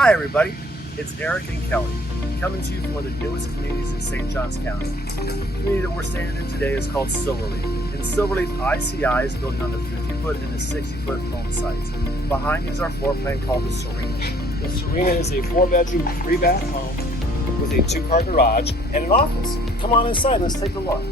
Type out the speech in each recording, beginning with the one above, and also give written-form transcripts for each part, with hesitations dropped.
Hi everybody, it's Eric and Kelly, coming to you from one of the newest communities in St. Johns County. The community that we're standing in today is called SilverLeaf. And SilverLeaf ICI is building on the 50-foot and the 60-foot home sites. Behind me is our floor plan called the Serena. The Serena is a 4-bedroom, 3-bath home with a 2-car garage and an office. Come on inside, let's take a look.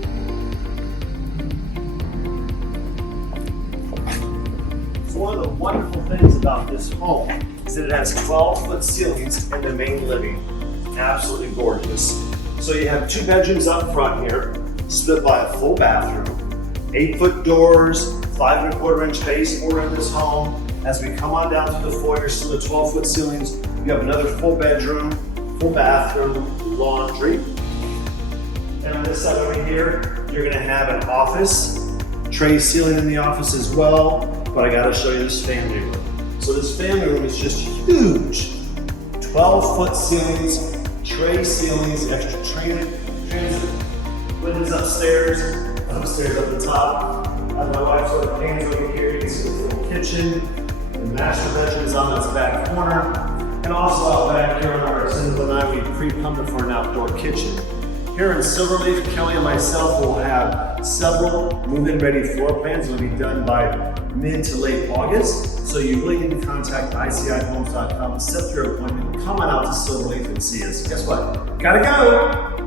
So one of the wonderful things about this home is that it has 12-foot ceilings in the main living. Absolutely gorgeous. So you have 2 bedrooms up front here, split by a full bathroom, 8-foot doors, 5¼ inch baseboard in this home. As we come on down to the foyer, so the 12-foot ceilings, you have another full bedroom, full bathroom, laundry. And on this side over here, you're gonna have an office, tray ceiling in the office as well, but I gotta show you this family room. So this family room is just huge. 12-foot ceilings, tray ceilings, extra transit windows upstairs up the top. As my wife sort of pans over here, you can see the little kitchen. The master bedroom is on this back corner. And also out back here on our single night, we pre-pumped it for an outdoor kitchen. Here in SilverLeaf, Kelly and myself will have several move-in ready floor plans that will be done by mid to late August. So you really need to contact ICIhomes.com and set your appointment. Come on out to SilverLeaf and see us. Guess what? Gotta go!